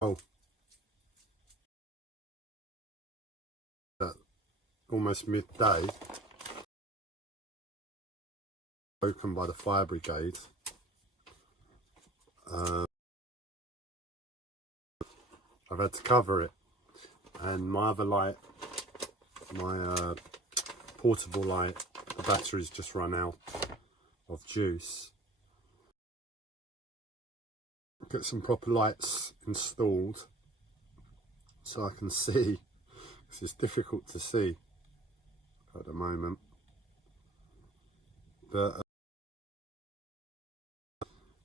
Oh, at almost midday, broken by the fire brigade. I've had to cover it, and my other light, my portable light, the battery's just run out of juice. Get some proper lights installed so I can see, because it's difficult to see at the moment. But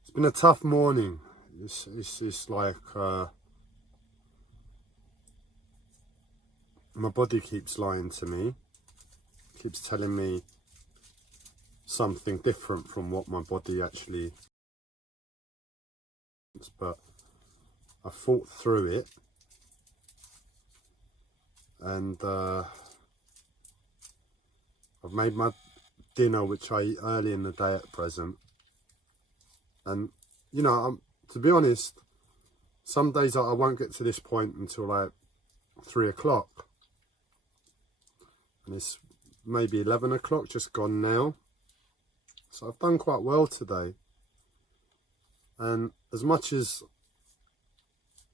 it's been a tough morning. It's like my body keeps lying to me, keeps telling me something different from what my body actually is. But I fought through it, and I've made my dinner, which I eat early in the day at present. And you know, to be honest, some days I won't get to this point until like 3 o'clock, and it's maybe 11 o'clock, just gone now. So I've done quite well today. And as much as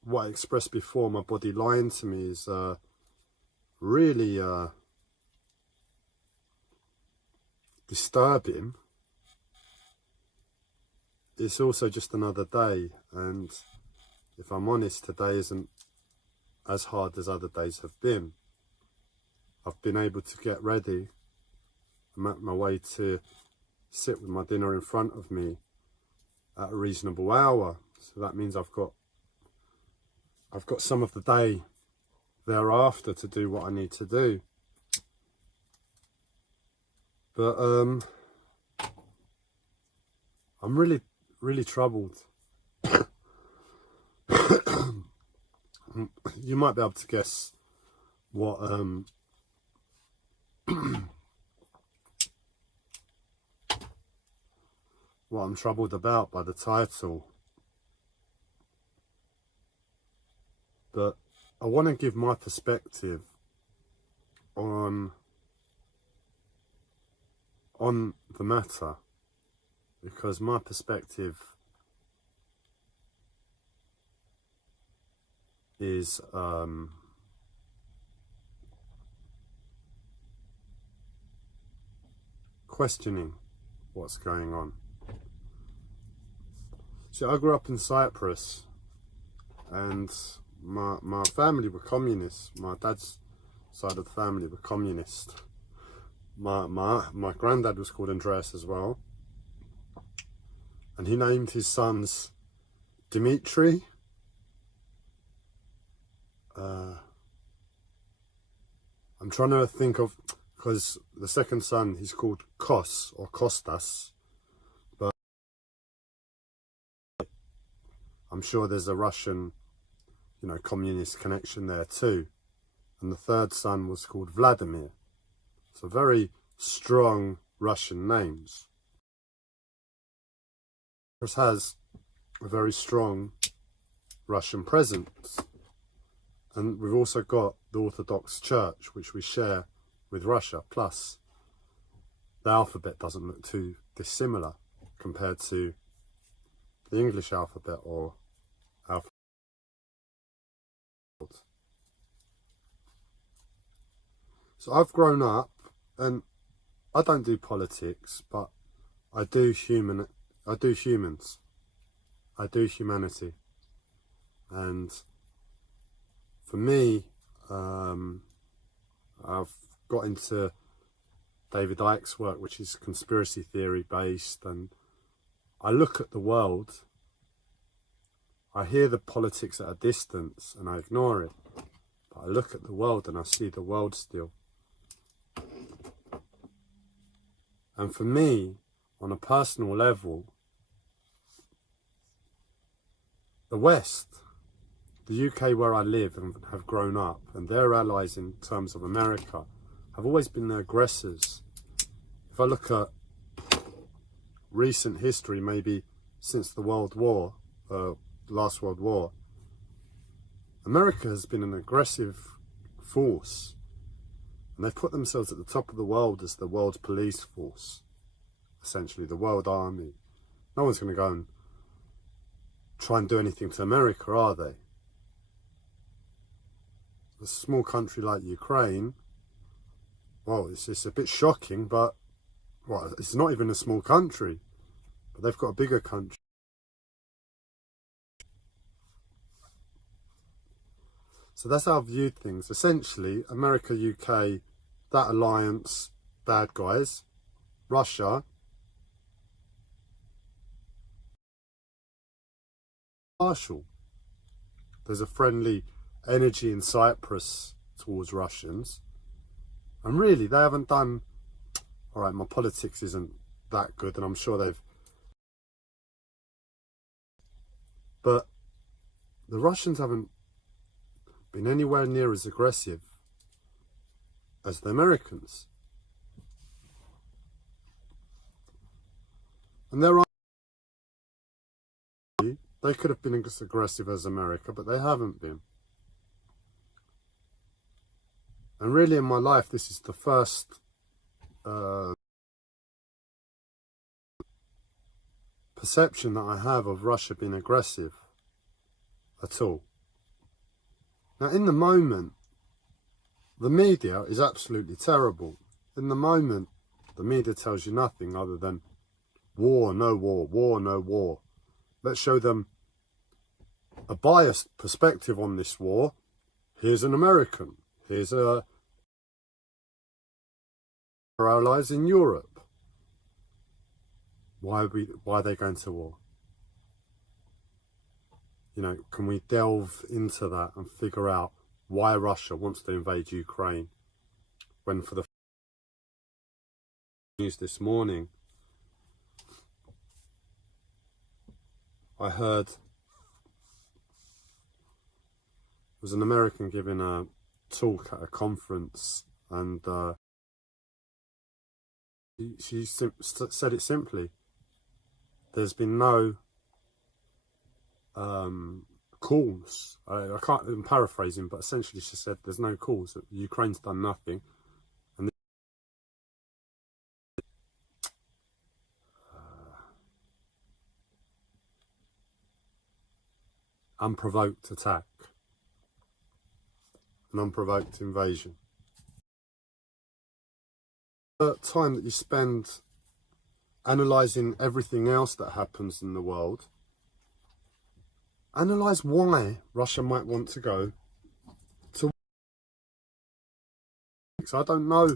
what I expressed before, my body lying to me, is really disturbing, it's also just another day. And if I'm honest, today isn't as hard as other days have been. I've been able to get ready. I'm at my way to sit with my dinner in front of me at a reasonable hour. So that means I've got some of the day thereafter to do what I need to do. But I'm really troubled. You might be able to guess what what I'm troubled about by the title. But I want to give my perspective on the matter, because my perspective is questioning what's going on. See, I grew up in Cyprus, and my family were communists. My dad's side of the family were communist. My granddad was called Andreas as well, and he named his sons Dimitri, I'm trying to think of, because the second son, he's called Kos or Kostas, but I'm sure there's a Russian, communist connection there too. And the third son was called Vladimir. So very strong Russian names. Cyprus has a very strong Russian presence. And we've also got the Orthodox Church, which we share with Russia. Plus, the alphabet doesn't look too dissimilar compared to the English alphabet or alphabet. So I've grown up, and I don't do politics, but I do humans. I do humanity. And for me, I've got into David Icke's work, which is conspiracy theory based, and I look at the world, I hear the politics at a distance and I ignore it, but I look at the world and I see the world still. And for me, on a personal level, the West, the UK where I live and have grown up, and their allies in terms of America, have always been the aggressors. If I look at recent history, maybe since the World War, last World War, America has been an aggressive force, and they've put themselves at the top of the world as the world's police force, essentially the world army. No one's going to go and try and do anything to America, are they? A small country like Ukraine, well, it's a bit shocking, but well, it's not even a small country, but they've got a bigger country. So that's how I've viewed things. Essentially, America, UK, that alliance, bad guys. Russia, partial. There's a friendly energy in Cyprus towards Russians. And really, they haven't done... All right, my politics isn't that good, and I'm sure they've... But the Russians haven't been anywhere near as aggressive as the Americans. And they could have been as aggressive as America, but they haven't been. And really in my life, this is the first perception that I have of Russia being aggressive at all. Now, in the moment, the media is absolutely terrible. In the moment, the media tells you nothing other than war, no war, war, no war. Let's show them a biased perspective on this war. Here's an American. Here's our allies in Europe. Why are they going to war? You know, can we delve into that and figure out why Russia wants to invade Ukraine, when for the news this morning I heard there was an American giving a talk at a conference, and she said it simply. There's been no calls. I'm paraphrasing, but essentially she said there's no calls. Ukraine's done nothing, and unprovoked attack, an unprovoked invasion. The time that you spend analysing everything else that happens in the world, analyse why Russia might want to go to... So I don't know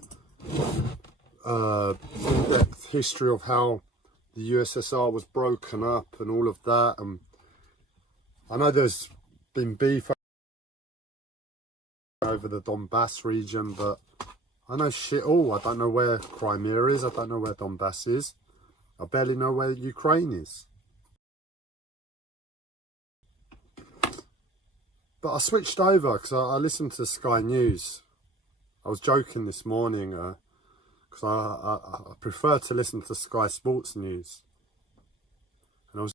in-depth history of how the USSR was broken up and all of that. And I know there's been beef over the Donbass region, but I know shit all. I don't know where Crimea is. I don't know where Donbass is. I barely know where Ukraine is. But I switched over because I listened to Sky News. I was joking this morning because I prefer to listen to Sky Sports News. And I was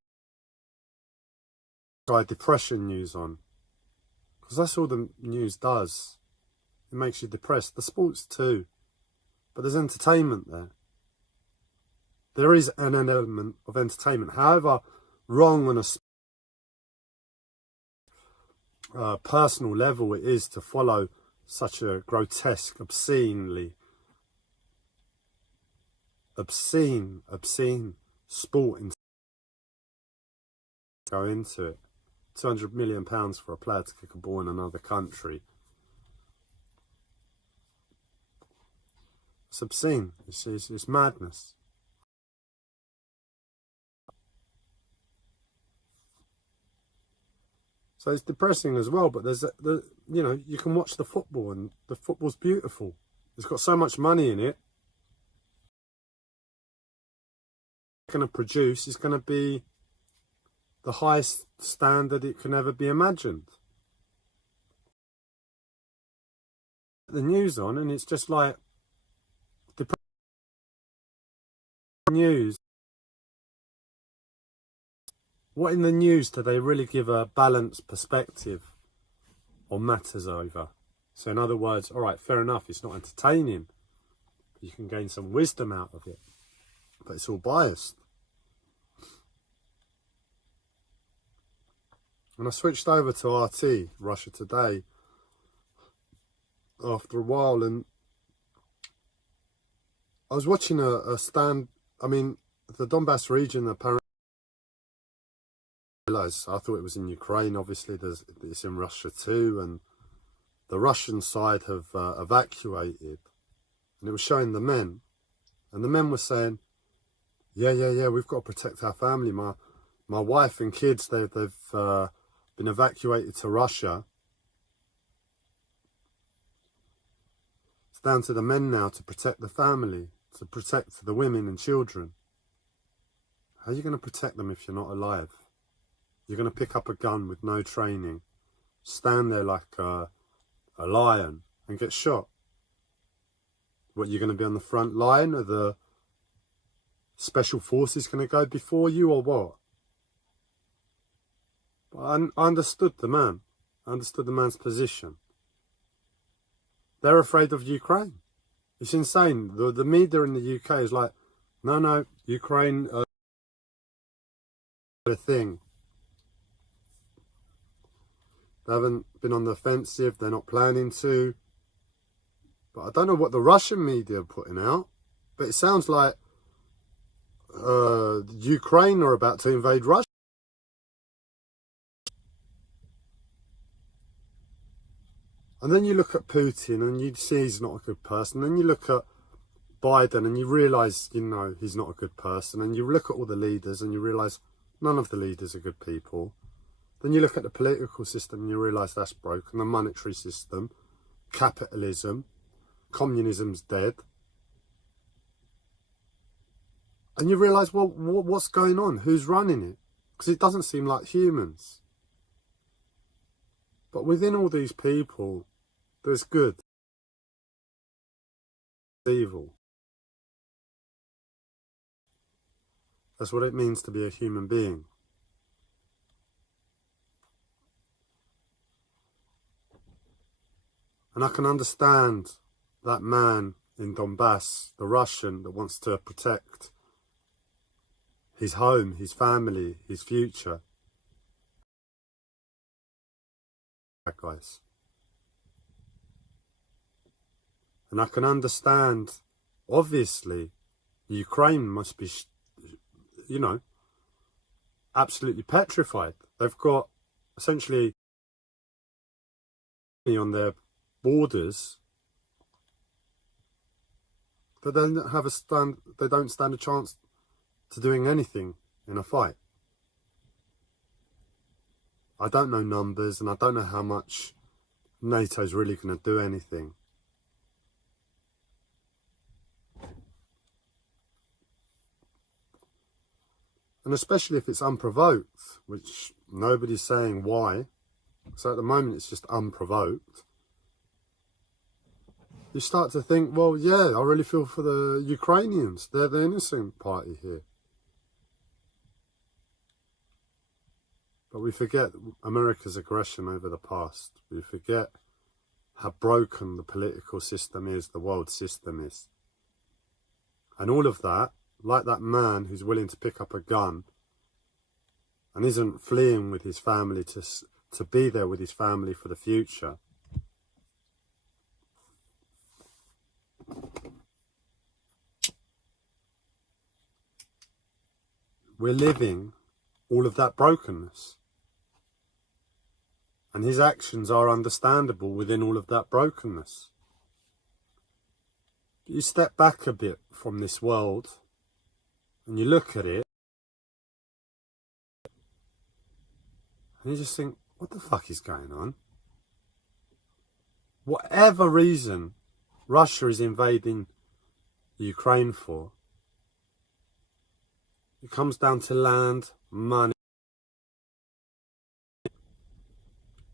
Sky Depression News on, because that's all the news does. It makes you depressed. The sports too. But there's entertainment there. There is an element of entertainment. However wrong on a personal level it is to follow such a grotesque, obscene sport and go into it. £200 million for a player to kick a ball in another country. It's obscene. It's madness. So it's depressing as well, but you know, you can watch the football and the football's beautiful. It's got so much money in it. It's going to produce is going to be the highest standard it can ever be imagined. The news on, and it's just like news. What in the news do they really give a balanced perspective or matters over. So in other words, all right, fair enough, it's not entertaining. You can gain some wisdom out of it, but it's all biased. And I switched over to RT, Russia Today, after a while, and I was watching a stand. I mean, the Donbass region, apparently, I thought it was in Ukraine. Obviously, it's in Russia too, and the Russian side have evacuated, and it was showing the men, and the men were saying, yeah, we've got to protect our family. My wife and kids, they've been evacuated to Russia. It's down to the men now to protect the family, to protect the women and children. How are you going to protect them if you're not alive? You're going to pick up a gun with no training, stand there like a lion and get shot. What, you're going to be on the front line? Are the special forces going to go before you, or what? But I understood the man. I understood the man's position. They're afraid of Ukraine. It's insane. The media in the UK is like, no, Ukraine a thing. They haven't been on the offensive. They're not planning to. But I don't know what the Russian media are putting out. But it sounds like Ukraine are about to invade Russia. And then you look at Putin and you see he's not a good person. Then you look at Biden and you realise, you know, he's not a good person. And you look at all the leaders and you realise none of the leaders are good people. Then you look at the political system and you realise that's broken. The monetary system, capitalism, communism's dead. And you realise, well, what's going on? Who's running it? Because it doesn't seem like humans. But within all these people, there's good, evil. That's what it means to be a human being. And I can understand that man in Donbass, the Russian, that wants to protect his home, his family, his future. Guys. And I can understand, obviously, Ukraine must be, you know, absolutely petrified. They've got essentially on their borders that they don't stand a chance to doing anything in a fight. I don't know numbers, and I don't know how much NATO's really going to do anything. And especially if it's unprovoked, which nobody's saying why. So at the moment it's just unprovoked. You start to think, well, yeah, I really feel for the Ukrainians. They're the innocent party here. But we forget America's aggression over the past. We forget how broken the political system is, the world system is. And all of that, like that man who's willing to pick up a gun and isn't fleeing with his family to be there with his family for the future. We're living all of that brokenness. And his actions are understandable within all of that brokenness. But you step back a bit from this world and you look at it and you just think, what the fuck is going on? Whatever reason Russia is invading Ukraine for, it comes down to land, money,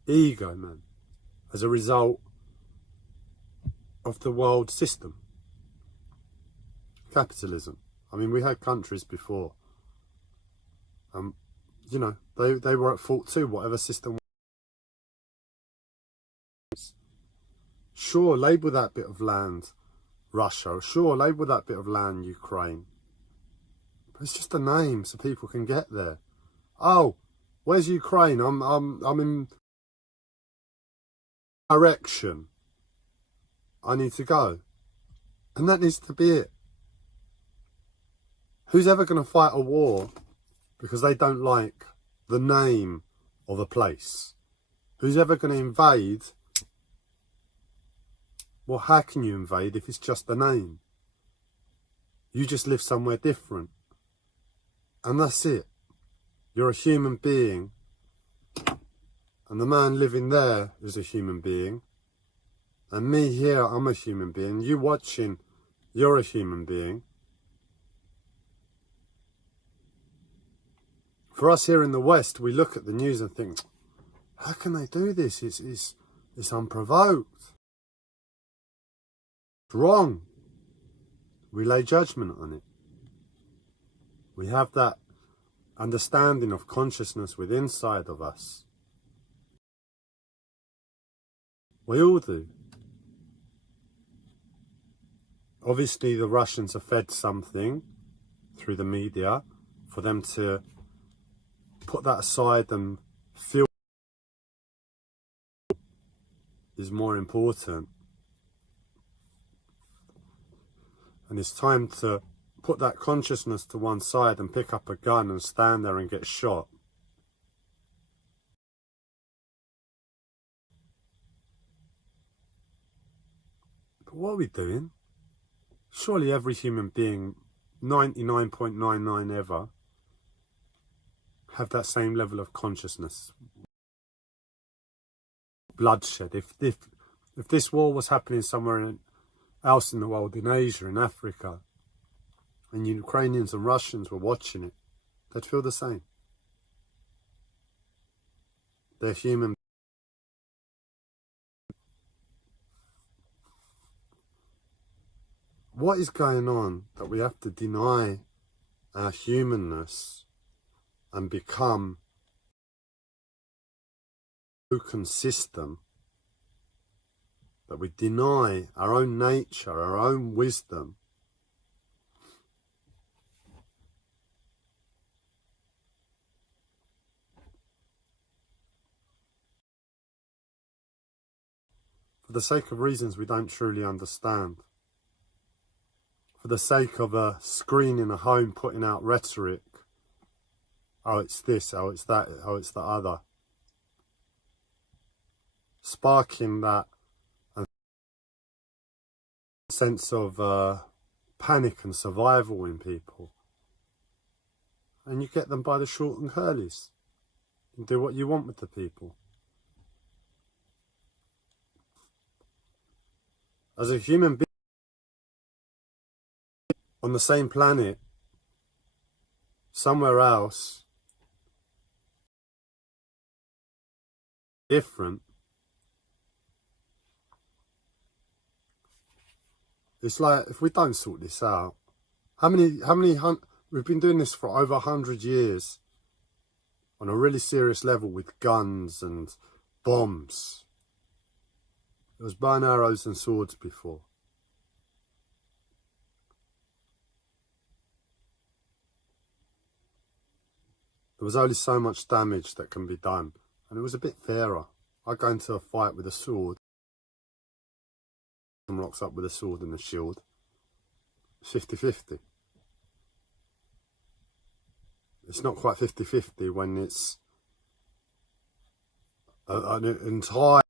ego, man, as a result of the world system. Capitalism. I mean, we had countries before. You know, they were at fault too, whatever system Sure, label that bit of land Russia. Sure, label that bit of land Ukraine. But it's just a name so people can get there. Oh, where's Ukraine? I'm in direction. I need to go. And that needs to be it. Who's ever going to fight a war because they don't like the name of a place? Who's ever going to invade? Well, how can you invade if it's just a name? You just live somewhere different. And that's it. You're a human being. And the man living there is a human being. And me here, I'm a human being. You watching, you're a human being. For us here in the West, we look at the news and think, how can they do this? It's unprovoked. It's wrong. We lay judgment on it. We have that understanding of consciousness within inside of us. We all do. Obviously, the Russians are fed something through the media for them to put that aside and feel is more important. And it's time to put that consciousness to one side and pick up a gun and stand there and get shot. But what are we doing? Surely every human being, 99.99 ever, have that same level of consciousness. Bloodshed. If this war was happening somewhere else in the world, in Asia, in Africa, and Ukrainians and Russians were watching it, they'd feel the same. They're human. What is going on that we have to deny our humanness and become a broken system, that we deny our own nature, our own wisdom? For the sake of reasons we don't truly understand. For the sake of a screen in a home putting out rhetoric. Oh, it's this, oh, it's that, oh, it's the other. Sparking that sense of panic and survival in people. And you get them by the short and curlies. You do what you want with the people. As a human being on the same planet, somewhere else, different, it's like, if we don't sort this out, we've been doing this for over 100 years on a really serious level with guns and bombs. There was bow and arrows and swords before. There was only so much damage that can be done, and it was a bit fairer. I go into a fight with a sword, and rocks up with a sword and a shield. 50-50. It's not quite 50-50 when it's an entire,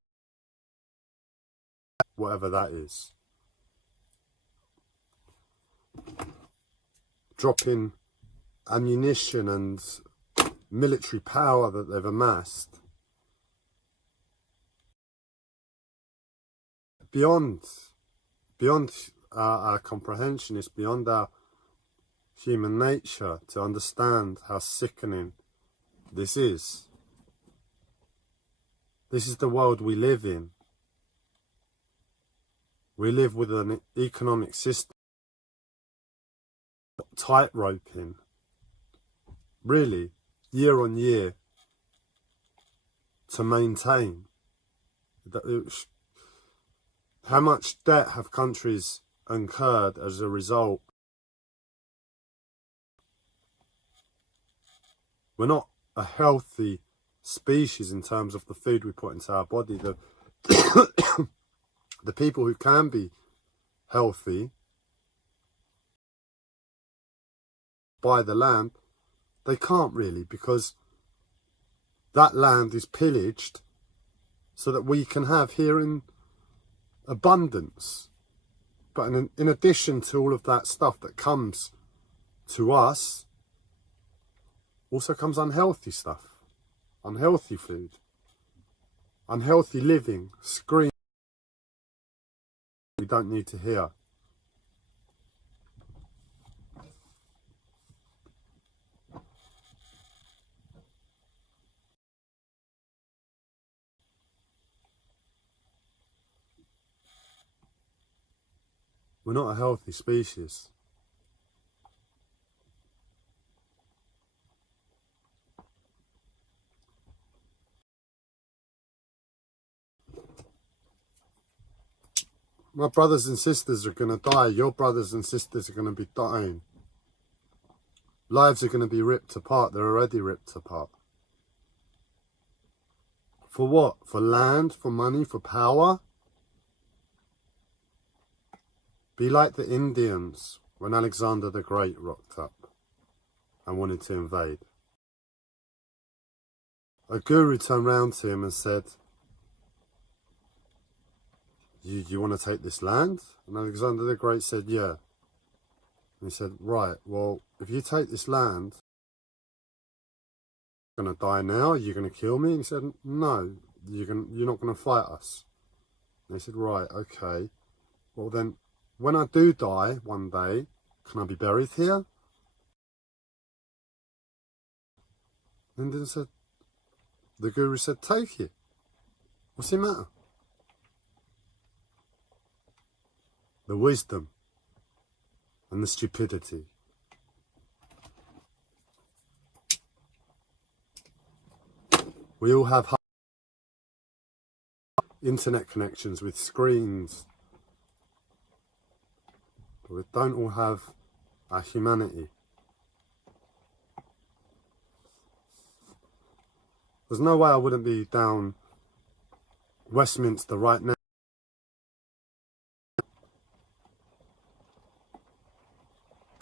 whatever that is, dropping ammunition and military power that they've amassed beyond our comprehension. It's beyond our human nature to understand how sickening this is. This is the world we live in. We live with an economic system, tight-roping, really, year on year, to maintain. The How much debt have countries incurred as a result? We're not a healthy species in terms of the food we put into our body. The the people who can be healthy by the land, they can't really, because that land is pillaged so that we can have here in abundance. But in addition to all of that stuff that comes to us, also comes unhealthy stuff, unhealthy food, unhealthy living, screaming we don't need to hear. We're not a healthy species. My brothers and sisters are going to die. Your brothers and sisters are going to be dying. Lives are going to be ripped apart. They're already ripped apart. For what? For land? For money? For power? Be like the Indians when Alexander the Great rocked up and wanted to invade. A guru turned round to him and said, you want to take this land? And Alexander the Great said, yeah. And he said, right, well, if you take this land, you're going to die now? Are you going to kill me? And he said, no, you're not going to fight us. And he said, right, okay. Well then, when I do die one day, can I be buried here? And then the guru said, take it. What's the matter? The wisdom and the stupidity. We all have internet connections with screens, but we don't all have our humanity. There's no way I wouldn't be down Westminster right now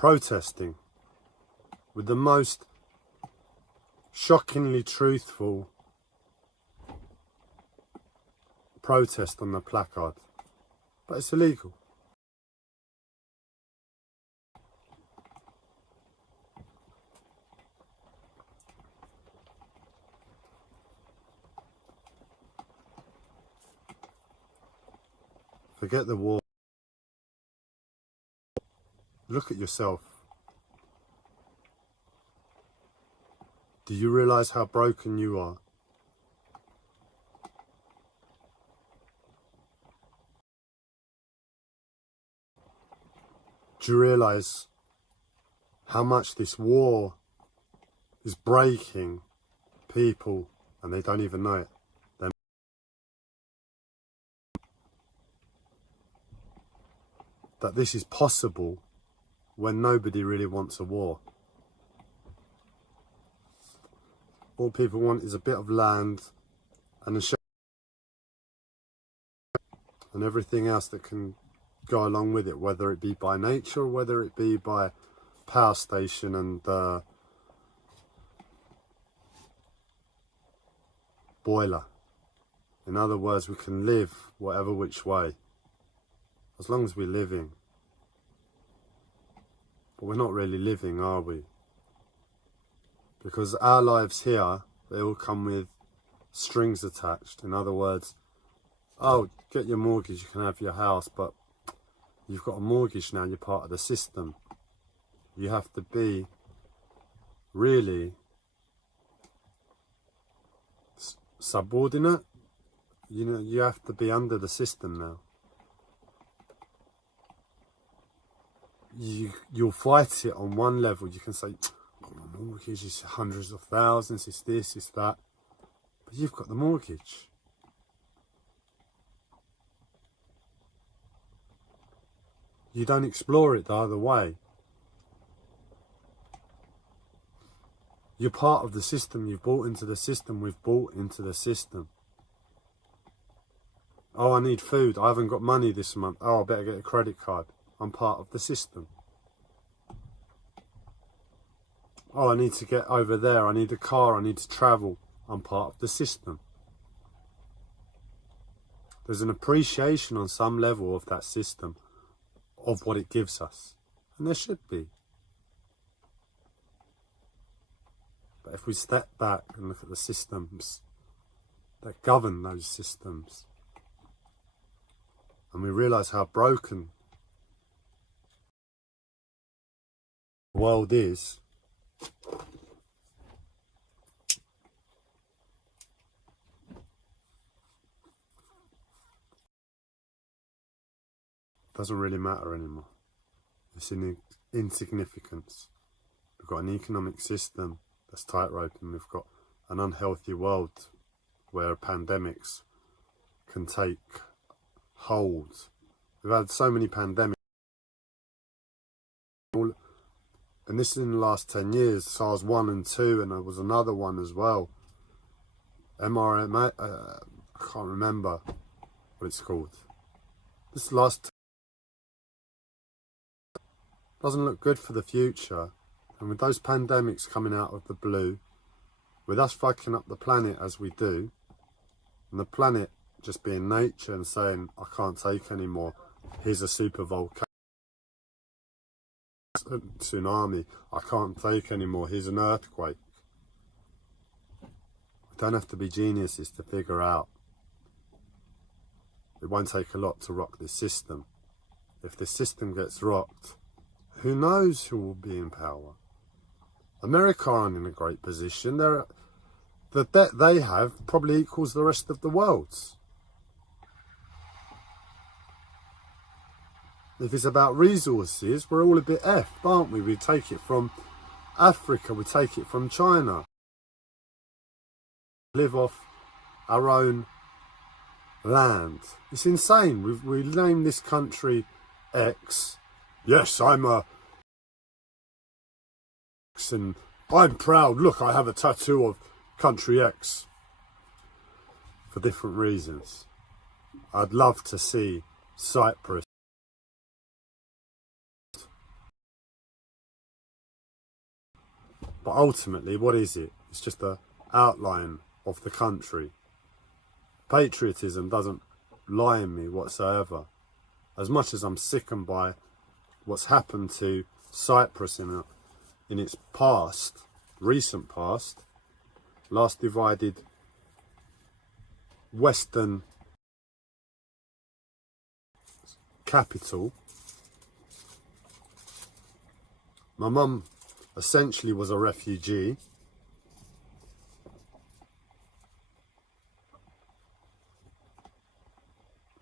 protesting with the most shockingly truthful protest on the placard, but it's illegal. Forget the war. Look at yourself. Do you realize how broken you are? Do you realize how much this war is breaking people and they don't even know it? That this is possible when nobody really wants a war. All people want is a bit of land and a shelter and everything else that can go along with it, whether it be by nature or whether it be by power station and boiler. In other words, we can live whatever which way, as long as we're living. But we're not really living, are we? Because our lives here, they all come with strings attached. In other words, oh, get your mortgage, you can have your house, but you've got a mortgage now, you're part of the system. You have to be really subordinate. You know, you have to be under the system now. You'll fight it on one level. You can say, my mortgage is hundreds of thousands, it's this, it's that. But you've got the mortgage. You don't explore it the other way. You're part of the system. You've bought into the system. We've bought into the system. Oh, I need food. I haven't got money this month. Oh, I better get a credit card. I'm part of the system. Oh, I need to get over there. I need a car. I need to travel. I'm part of the system. There's an appreciation on some level of that system, of what it gives us. And there should be. But if we step back and look at the systems that govern those systems, and we realise how broken the world is, it doesn't really matter anymore. It's in insignificance. We've got an economic system that's tightrope, and we've got an unhealthy world where pandemics can take hold. We've had so many pandemics, and this is in the last 10 years, SARS 1 and 2, and there was another one as well. mRNA, I can't remember what it's called. This last doesn't look good for the future. And with those pandemics coming out of the blue, with us fucking up the planet as we do, and the planet just being nature and saying, I can't take any more, here's a super volcano, tsunami, I can't take any more, here's an earthquake. We don't have to be geniuses to figure out. It won't take a lot to rock this system. If this system gets rocked, who knows who will be in power? America aren't in a great position. The debt they have probably equals the rest of the world's. If it's about resources, we're all a bit effed, aren't we? We take it from Africa, we take it from China. Live off our own land. It's insane. We named this country X. Yes, I'm a X, and I'm proud. Look, I have a tattoo of country X. For different reasons. I'd love to see Cyprus. But ultimately, what is it? It's just an outline of the country. Patriotism doesn't lie in me whatsoever. As much as I'm sickened by what's happened to Cyprus in its past, recent past, last divided Western capital. My mum essentially was a refugee.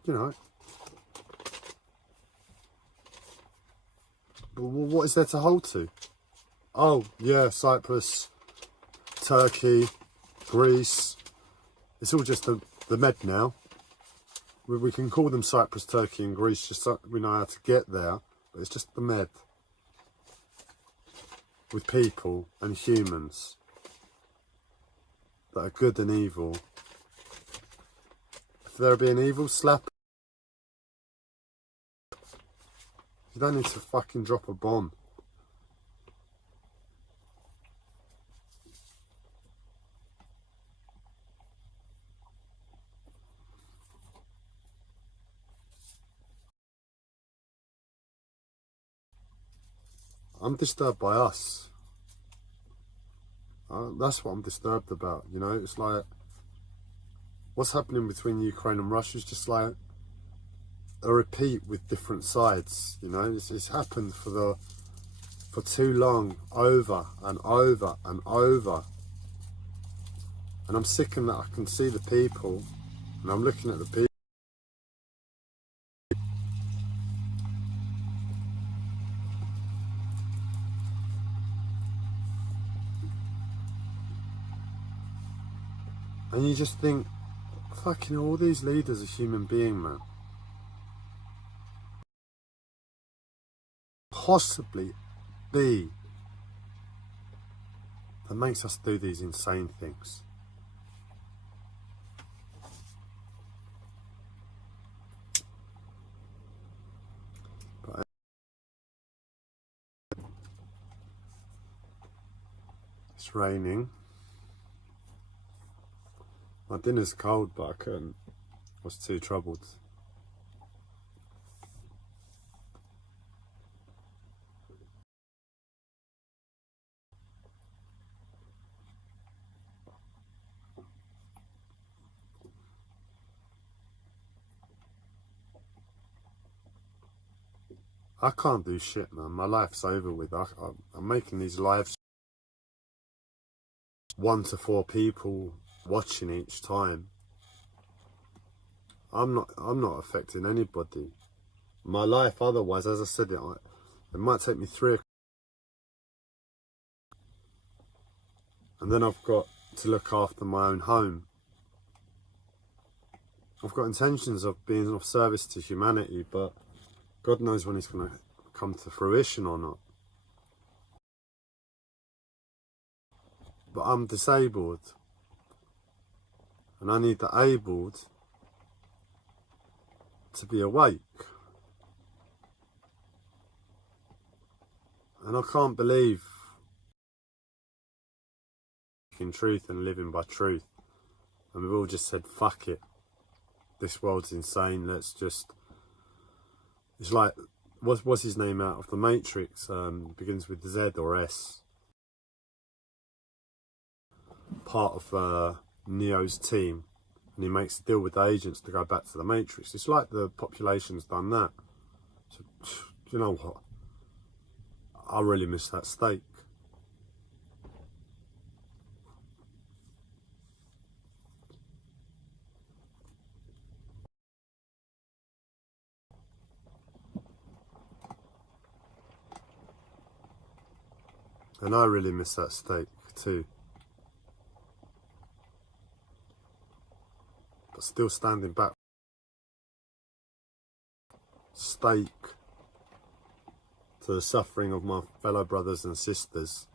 You know, but what is there to hold to? Oh, yeah, Cyprus, Turkey, Greece. It's all just the med now. We can call them Cyprus, Turkey and Greece just so we know how to get there. But it's just the med. With people and humans that are good and evil. If there be an evil, slap. You don't need to fucking drop a bomb. I'm disturbed by us. That's what I'm disturbed about, you know. It's like, what's happening between Ukraine and Russia is just like a repeat with different sides, you know. It's happened for too long, over and over and over. And I'm sickened that I can see the people, and I'm looking at the people. And you just think, fucking all these leaders are human beings, man. possibly be that makes us do these insane things? But it's raining. My dinner's cold, but I couldn't. I was too troubled. I can't do shit, man. My life's over with. I'm making these lives 1 to 4 people watching each time. I'm not affecting anybody. My life, otherwise, as I said, it might take me 3 o'clock, and then I've got to look after my own home. I've got intentions of being of service to humanity, but God knows when it's going to come to fruition or not. But I'm disabled, and I need the abled to be awake. And I can't believe in truth and living by truth. And we've all just said, fuck it. This world's insane. Let's just... It's like, what's his name out of the Matrix? Begins with Z or S. Part of Neo's team. And he makes a deal with the agents to go back to the Matrix. It's like the population's done that. So, you know what? I really miss that steak. And I really miss that steak too. But still standing back. Steak to the suffering of my fellow brothers and sisters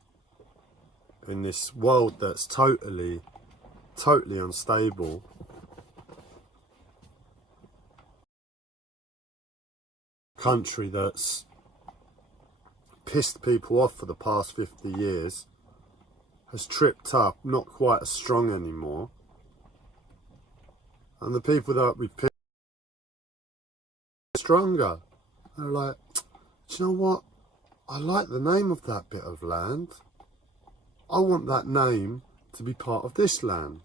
in this world that's totally unstable. Country that's pissed people off for the past 50 years, has tripped up, not quite as strong anymore. And the people that we pissed are stronger. They're like, do you know what? I like the name of that bit of land. I want that name to be part of this land.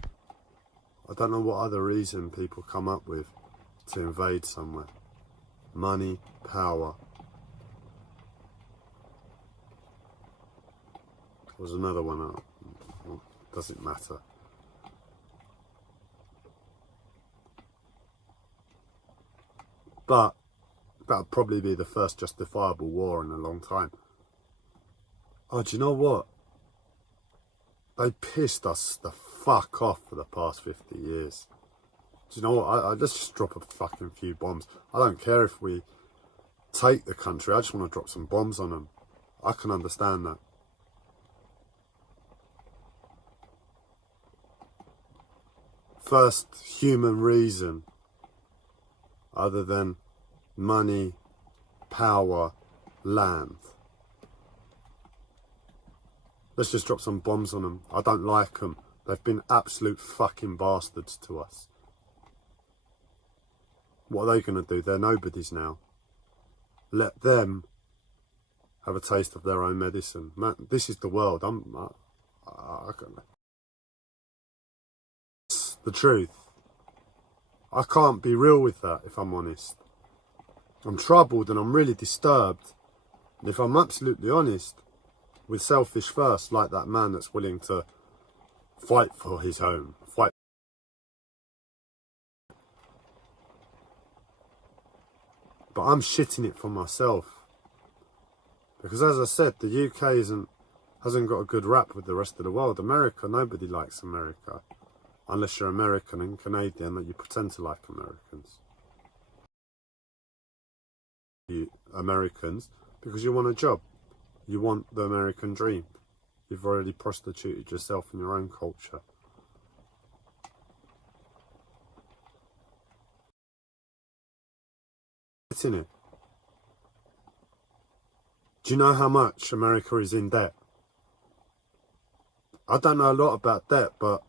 I don't know what other reason people come up with to invade somewhere. Money, power. There was another one, doesn't matter. But that'll probably be the first justifiable war in a long time. Oh, do you know what? They pissed us the fuck off for the past 50 years. Do you know what? I just drop a fucking few bombs. I don't care if we take the country. I just want to drop some bombs on them. I can understand that. First human reason, other than money, power, land. Let's just drop some bombs on them. I don't like them. They've been absolute fucking bastards to us. What are they going to do? They're nobodies now. Let them have a taste of their own medicine. Man, this is the world. It's the truth. I can't be real with that, if I'm honest. I'm troubled and I'm really disturbed. And if I'm absolutely honest, with selfish first, like that man that's willing to fight for his home, fight. But I'm shitting it for myself. Because as I said, the UK hasn't got a good rap with the rest of the world. America, nobody likes America. Unless you're American and Canadian, that you pretend to like Americans. you Americans because you want a job. You want the American dream. You've already prostituted yourself in your own culture. It's in it. Do you know how much America is in debt? I don't know a lot about debt, but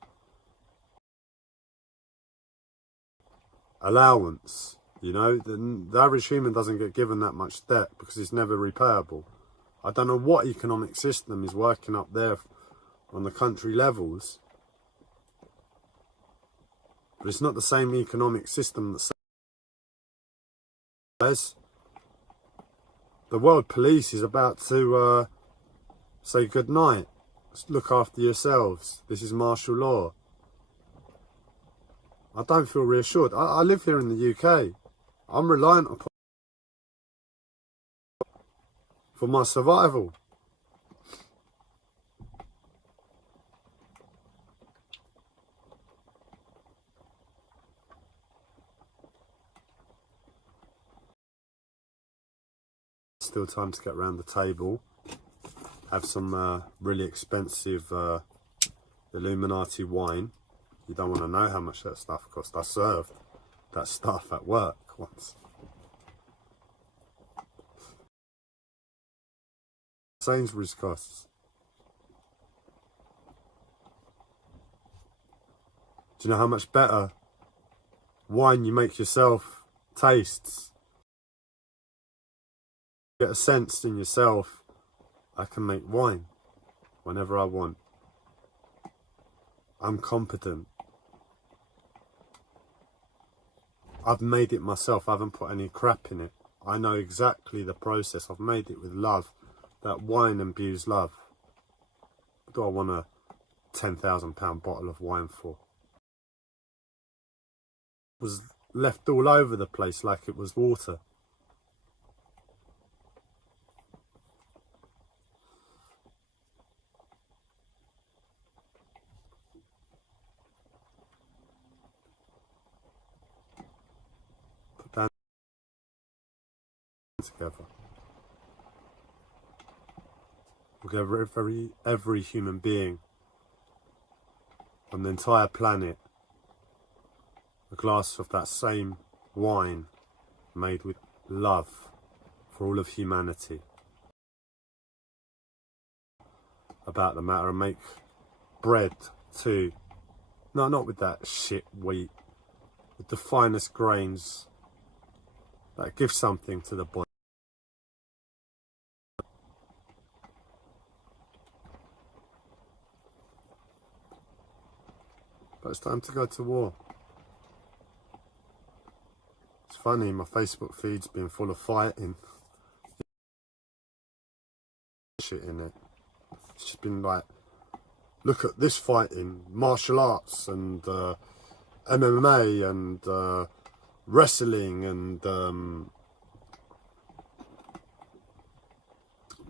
allowance, you know, the average human doesn't get given that much debt because it's never repayable. I don't know what economic system is working up there on the country levels, but it's not the same economic system that says the world police is about to say good night. Look after yourselves. This is martial law. I don't feel reassured. I live here in the UK. I'm reliant upon for my survival. Still time to get around the table. Have some really expensive Illuminati wine. You don't want to know how much that stuff cost. I served that stuff at work once. Sainsbury's costs. Do you know how much better wine you make yourself tastes? Get a sense in yourself. I can make wine whenever I want. I'm competent. I've made it myself. I haven't put any crap in it. I know exactly the process. I've made it with love. That wine imbues love. What do I want a £10,000 bottle of wine for? It was left all over the place like it was water. Put that together. We'll give every human being on the entire planet a glass of that same wine made with love for all of humanity. About the matter, and make bread too. No, not with that shit wheat. With the finest grains that give something to the body. But it's time to go to war. It's funny, my Facebook feed's been full of fighting. Shit in it. It's just been like, look at this fighting, martial arts and MMA and wrestling and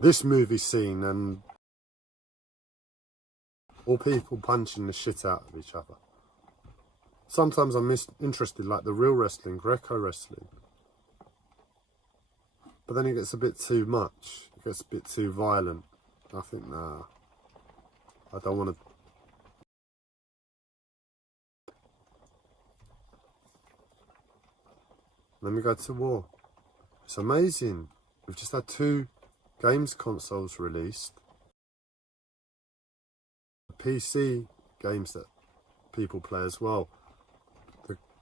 this movie scene, and all people punching the shit out of each other. Sometimes I'm interested, like the real wrestling, Greco wrestling. But then it gets a bit too much. It gets a bit too violent. I think, nah, I don't want to. Let me go to war. It's amazing. We've just had 2 games consoles released. PC games that people play as well.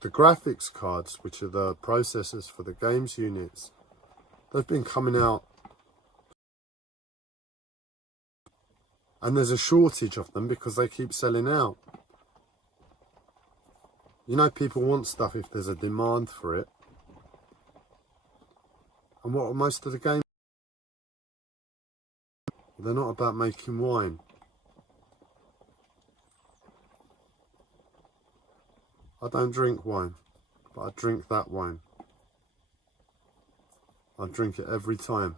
The graphics cards, which are the processors for the games units, they've been coming out, and there's a shortage of them because they keep selling out. You know, people want stuff if there's a demand for it. And what are most of the games? They're not about making wine. I don't drink wine, but I drink that wine. I drink it every time.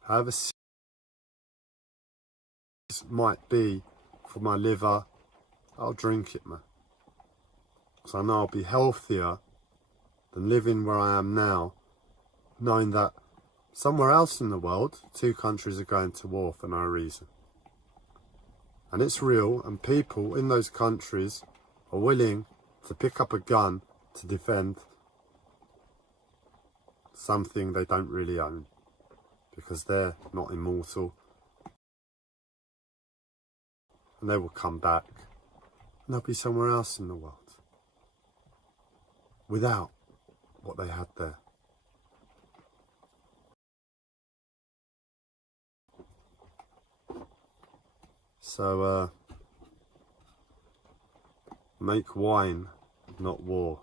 However serious it might be for my liver, I'll drink it, man. Because I know I'll be healthier than living where I am now, knowing that somewhere else in the world, 2 countries are going to war for no reason. And it's real, and people in those countries are willing to pick up a gun to defend something they don't really own, because they're not immortal, and they will come back and they'll be somewhere else in the world without what they had there. So make wine, not war.